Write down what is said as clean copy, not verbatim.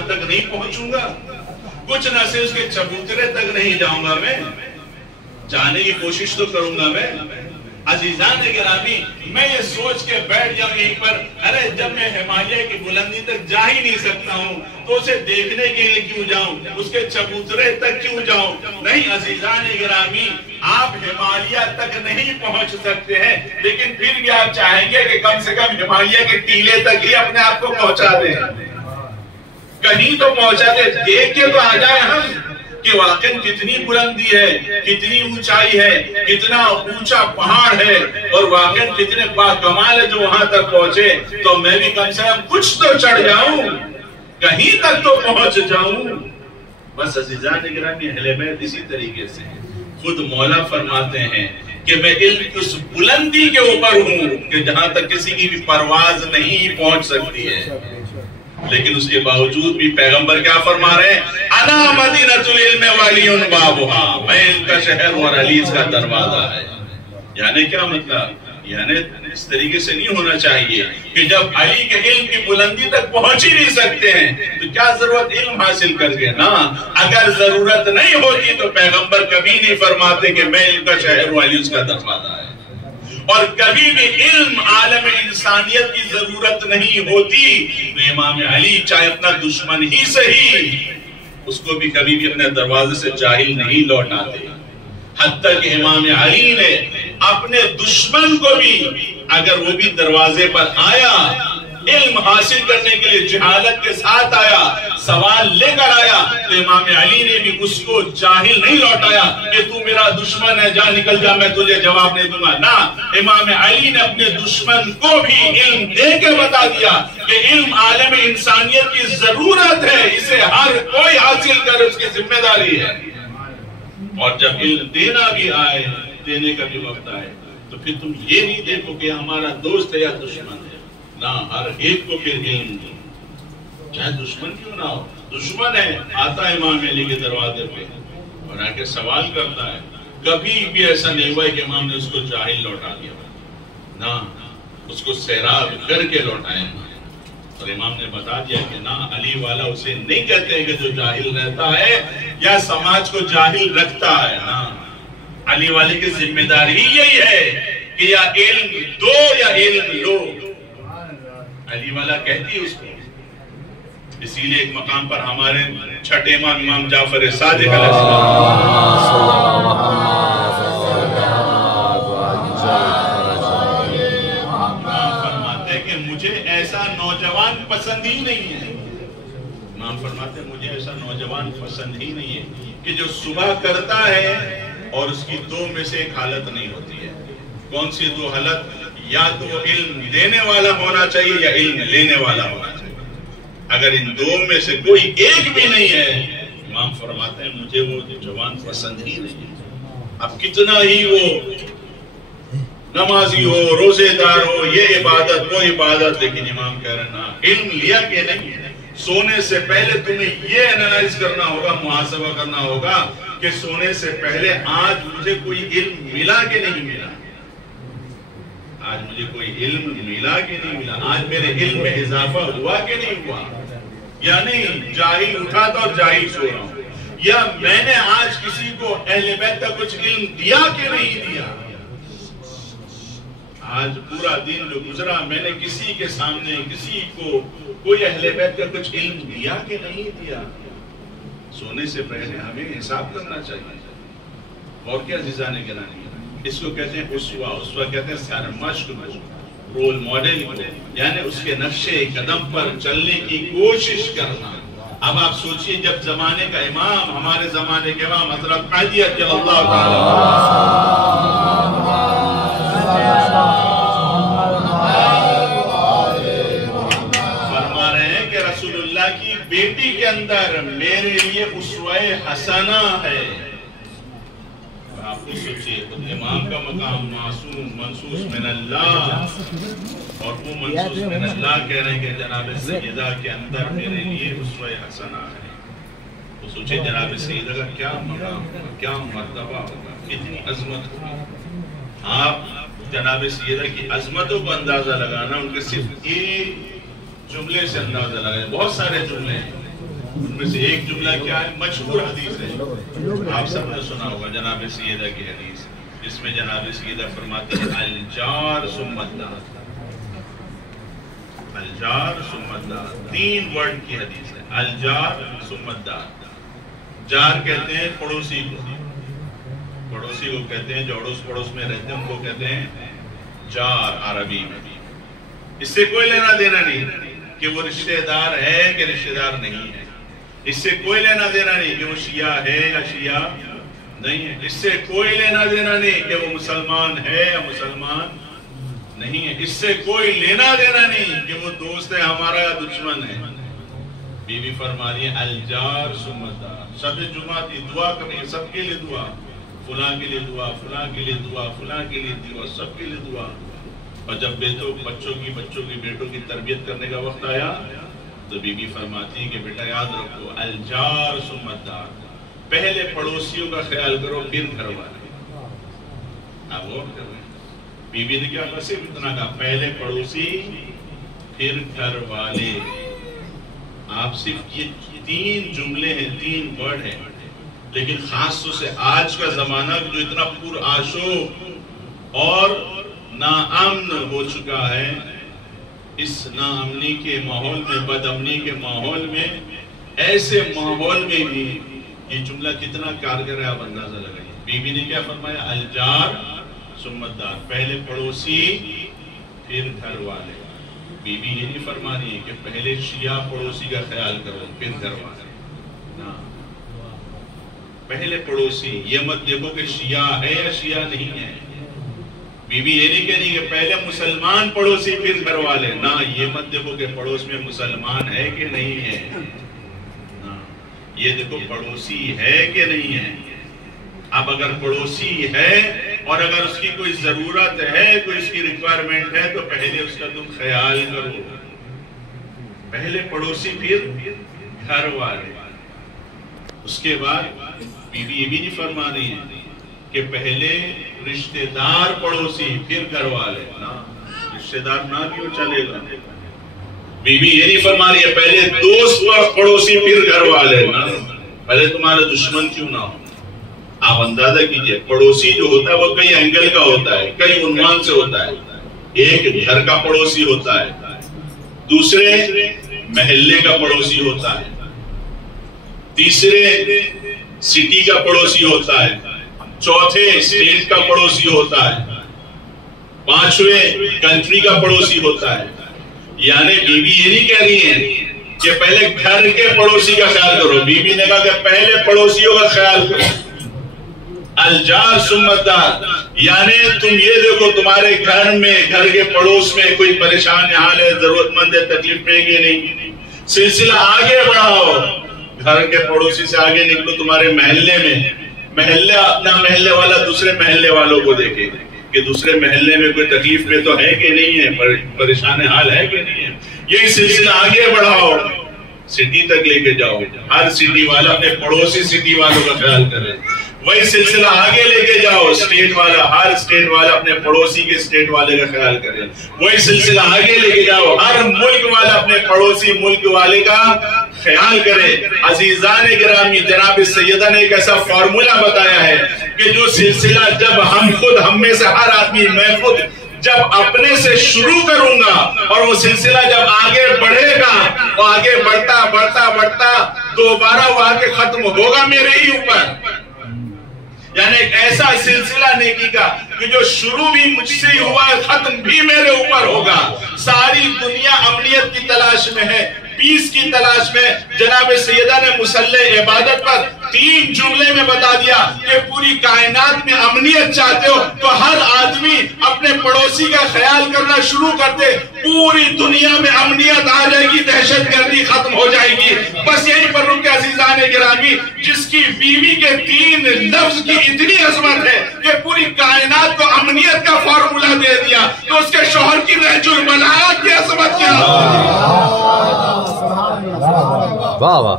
वहां तक नहीं पहुंचूंगा, कुछ न से उसके चबूतरे तक नहीं जाऊंगा, मैं जाने की कोशिश तो करूंगा। मैं अजीजान गिरामी, मैं ये सोच के बैठ जाऊं यहीं पर, अरे जब मैं हिमालय की बुलंदी तक जा ही नहीं सकता हूं तो उसे देखने के लिए क्यों जाऊं, उसके चबूतरे तक क्यों जाऊं? नहीं अजीजान गिरामी, आप हिमालय तक नहीं पहुंच सकते हैं, लेकिन फिर भी आप चाहेंगे कि कम से कम हिमालय के टीले तक ही अपने आप को पहुंचा दें, कहीं तो पहुंचा दे, देख के तो आ जाए हम कि वाकई कितनी बुलंदी है, कितनी ऊंचाई है, कितना ऊंचा पहाड़ है, और वाकई कितने बाकमाल है जो वहां तक पहुंचे। तो मैं भी कम से कम कुछ तो चढ़ जाऊं, कहीं तक तो पहुंच जाऊं। बस अज़ीज़ान गिरामी, अहले बैत इसी तरीके से खुद मौला फरमाते हैं कि मैं उस बुलंदी के ऊपर हूं कि जहां तक किसी की भी परवाज नहीं पहुंच सकती है, लेकिन उसके बावजूद भी पैगंबर क्या फरमा रहे हैं? अना मदीनतुल इल्म वालियुन बाबुहा, मैं इनका शहर और अली इसका दरवाजा है। यानी क्या मतलब? यानी इस तरीके से नहीं होना चाहिए कि जब अली के इल्म की बुलंदी तक पहुंच ही नहीं सकते हैं तो क्या जरूरत इल्म हासिल करके ना। अगर जरूरत नहीं होती तो पैगंबर कभी नहीं फरमाते कि मैं इनका शहर और अली उसका दरवाजा है। और कभी भी इल्म आलम इंसानियत की जरूरत नहीं होती तो इमाम अली चाहे अपना दुश्मन ही सही, उसको भी कभी भी अपने दरवाजे से जाहिल नहीं लौटाते। हत्ता कि इमाम अली ने अपने दुश्मन को भी, अगर वो भी दरवाजे पर आया, इल्म हासिल करने के लिए जहालत के साथ आया, सवाल लेकर आया, तो इमाम अली ने भी उसको जाहिल नहीं लौटाया कि तू मेरा दुश्मन है, जा निकल जा, मैं तुझे जवाब नहीं दूंगा। ना, इमाम अली ने अपने दुश्मन को भी इल्म दे के बता दिया कि इल्म आलम इंसानियत की जरूरत है, इसे हर कोई हासिल करे, उसकी जिम्मेदारी है। और जब इल्म देना भी आए, देने का भी वक्त आए, तो फिर तुम ये नहीं देखो कि हमारा दोस्त है या दुश्मन है, ना, हर एक को फिर इल्म दो, चाहे दुश्मन क्यों ना हो। दुश्मन है, आता है इमाम अली के दरवाजे पे और आके सवाल करता है, कभी भी ऐसा नहीं हुआ कि इमाम ने उसको जाहिल लौटा दिया, ना, उसको सैराब करके लौटाए। और इमाम ने बता दिया कि ना, अली वाला उसे नहीं कहते हैं कि जो जाहिल रहता है या समाज को जाहिल रखता है, ना, अली वाले की जिम्मेदारी ही यही है कि या इल्म दो या इल्म लो। अली वाला कहती है उसको। इसीलिए एक मकाम पर हमारे छठे इमाम, इमाम जाफर सादिक फरमाते हैं कि मुझे ऐसा नौजवान पसंद ही नहीं है। इमाम फरमाते हैं मुझे ऐसा नौजवान पसंद ही नहीं है कि जो सुबह करता है और उसकी दो में से एक हालत नहीं होती है। कौन सी दो हालत? या तो वो इल्म देने वाला होना चाहिए या इल्म लेने वाला होना चाहिए। अगर इन दो में से कोई एक भी नहीं है, इमाम फरमाते हैं मुझे वो जवान पसंद ही नहीं है। अब कितना ही वो नमाजी हो, रोजेदार हो, ये इबादत वो इबादत, लेकिन इमाम कह रहे ना, इल्म लिया कि नहीं। सोने से पहले तुम्हें ये एनालाइज करना होगा, मुहासबा करना होगा कि सोने से पहले आज मुझे कोई इल्म मिला कि नहीं मिला, आज मुझे कोई इल्म मिला कि नहीं मिला, आज मेरे इल्म में इजाफा हुआ कि नहीं हुआ, या नहीं जाहिल उठा था और जाहिल सो रहा हूं, या मैंने आज किसी को अहले बैत का कुछ इल्म दिया कि नहीं दिया। आज पूरा दिन जो गुजरा, मैंने किसी के सामने किसी को कोई अहले बैत का कुछ इल्म दिया कि नहीं दिया। सोने से पहले हमें हिसाब करना चाहिए। और क्या अज़ीज़ान गिरामी, इसको कहते हैं उस्वा। उस्वा कहते हैं सरमश्क, रोल मॉडल, यानी उसके नक्शे कदम पर चलने की कोशिश करना। अब आप सोचिए, जब जमाने का इमाम, हमारे जमाने के इमाम हज़रत अली रज़ियल्लाहु ताला फरमा रहे हैं कि रसूलुल्लाह की बेटी के अंदर मेरे लिए उस्वा-ए हसना है। आपको सोचिए, खुद इमाम का मकाम मासूम मनसूस मिनल्लाह, और वो मनसूस मिनल्लाह कह रहे हैं कि जनाब सैयदा के अंदर मेरे लिए उस्वा-ए हसना है। तो सोचिए जनाब सैयदा का क्या मकाम होगा, क्या मर्तबा होगा, कितनी अजमत होगी। आप जनाब सैयदा की अजमतों को अंदाजा लगाना, उनके सिर्फ एक जुमले से अंदाजा लगाए। बहुत सारे जुमले हैं, ان میں سے ایک جملہ کیا ہے؟ مشہور حدیث ہے، آپ سب نے سنا ہوگا، جناب سیدہ کی حدیث، جس میں جناب سیدہ فرماتے ہیں الجار ثم الدار، الجار ثم الدار، 3 ورڈ کی حدیث ہے، الجار ثم الدار۔ جار کہتے ہیں پڑوسی کو، پڑوسی کو کہتے ہیں جو اڑوس پڑوس میں رہتے ہیں ان کو کہتے ہیں جار عربی میں۔ اس سے کوئی لینا دینا نہیں کہ وہ رشتہ دار ہے کہ رشتہ دار نہیں ہے، اس سے کوئی لینا دینا نہیں کہ وہ شیعہ ہے یا شیعہ نہیں ہے، اس سے کوئی لینا دینا نہیں کہ وہ مسلمان ہے یا مسلمان نہیں ہے، اس سے کوئی لینا دینا نہیں کہ وہ دوست ہے ہمارا یا دشمن ہے۔ بی بی فرما رہی ہے الجار ثم الدار، شب جمعہ کی دعا کریں، سب کے لیے دعا، فلاں کے لیے دعا، فلاں کے لیے دعا، فلاں کے لیے دعا، سب کے لیے دعا۔ اور جب بچوں کی بیٹوں کی تربیت کرنے کا وقت آیا تو بی بی فرماتی ہے کہ بیٹا یاد رکھو الجار ثم الدار، پہلے پڑوسیوں کا خیال کرو پھر گھر والے۔ آپ غور کر رہے ہیں بی بی نے کیا بس اتنا کہا، پہلے پڑوسی پھر گھر والے۔ آپ صرف یہ 3 جملے ہیں، 3 ورڈ ہیں، لیکن خاص طور سے آج کا زمانہ جو اتنا پرآشو اور ناامن ہو چکا ہے، اس ناامنی کے ماحول میں، بد امنی کے ماحول میں، ایسے ماحول میں بھی یہ جملہ کتنا کارگر ہے آپ اندازہ لگائیے۔ بی بی نے کیا فرمایا؟ الجار ثم الدار، پہلے پڑوسی پھر گھر والے۔ بی بی یہ نہیں فرما رہی ہے کہ پہلے شیعہ پڑوسی کا خیال کرو پھر گھر والے، نا، پہلے پڑوسی۔ یہ مت دیکھو کہ شیعہ ہے یا شیعہ نہیں ہے۔ بی بی یہ نہیں کہہ رہی کہ پہلے مسلمان پڑوسی پھر گھر والے، نہ، یہ مت دیکھو کہ پڑوس میں مسلمان ہے کہ نہیں ہے، یہ دیکھو پڑوسی ہے کہ نہیں ہے۔ اب اگر پڑوسی ہے اور اگر اس کی کوئی ضرورت ہے، کوئی اس کی ریکوائرمنٹ ہے، تو پہلے اس کا تم خیال کرو، پہلے پڑوسی پھر گھر والے۔ اس کے بعد بی بی یہ بھی نہیں فرما رہی ہے کہ پہلے رشتہ دار پڑوسی پھر گھر والے، نا، رشتہ دار نہ بھی چلے گا۔ بی بی یہ نہیں فرما رہی ہے پہلے دوست پڑوسی پھر گھر والے، نا، پہلے تمہارا دشمن کیوں نہ ہو۔ آپ اندازہ کیجئے پڑوسی جو ہوتا ہے وہ کئی اینگل کا ہوتا ہے، کئی عنوان سے ہوتا ہے۔ ایک گھر کا پڑوسی ہوتا ہے، دوسرے محلے کا پڑوسی ہوتا ہے، تیسرے سٹی کا پڑوسی ہوتا ہے، چوتھے اسٹیٹ کا پڑوسی ہوتا ہے، پانچویں کنٹری کا پڑوسی ہوتا ہے۔ یعنی بی بی یہ نہیں کہہ رہی ہے کہ پہلے گھر کے پڑوسی کا خیال کرو، بی بی نے کہا کہ پہلے پڑوسیوں کا خیال کرو۔ الجار ثم الدار، یعنی تم یہ دیکھو تمہارے گھر میں، گھر کے پڑوس میں کوئی پریشان حال ہے، ضرورت مند ہے، تکلیف میں گے نہیں، سلسلہ آگے بڑھاؤ، گھر کے پڑوسی سے آگے نکلو، تمہارے محلے میں، محلہ اپنا محلے والا دوسرے محلے والوں کو دیکھے کہ دوسرے محلے میں کوئی تکلیف میں تو ہے کہ نہیں ہے، پریشان حال ہے کہ نہیں ہے، یہ سلسلہ آگے بڑھاؤ، سٹی تک لے کے جاؤ، ہر سٹی والا اپنے پڑوسی سٹی والوں کا خیال کرے، وہی سلسلہ آگے لے کے جاؤ، اسٹیٹ والا، ہر اسٹیٹ والا اپنے پڑوسی کے اسٹیٹ والے کا خیال کرے، وہی سلسلہ آگے لے کے جاؤ، ہر ملک والا اپنے پڑوسی ملک والے کا خیال کرے۔ عزیزان گرامی، جناب سیدہ نے ایک ایسا فارمولا بتایا ہے کہ جو سلسلہ جب ہم میں سے ہر آدمی، میں خود جب اپنے سے شروع کروں گا اور وہ سلسلہ جب آگے بڑھے گا، وہ آگے بڑھتا بڑھتا بڑھتا دوبارہ وہ آگے ختم ہوگا میرے ہی اوپر۔ یعنی ایک ایسا سلسلہ نیکی کا کہ جو شروع بھی مجھ سے ہی ہوا ہے، ختم بھی میرے اوپر ہوگا۔ ساری دنیا امنیت کی تلاش میں ہے، پیس کی تلاش میں۔ جناب سیدہ نے مسلح عبادت پر 3 جملے میں بتا دیا کہ پوری کائنات میں امنیت چاہتے ہو تو ہر آدمی اپنے پڑوسی کا خیال کرنا شروع کر دے، پوری دنیا میں امنیت آ جائے گی، دہشت گردی ختم ہو جائے گی۔ بس یہیں پر رک کے عزیزان گرامی، جس کی بیوی کے 3 لفظ کی اتنی عظمت ہے کہ پوری کائنات کو امنیت کا فارمولا دے دیا، تو اس کے شوہر کی نہج البلاغہ کی عظمت کیا واہ واہ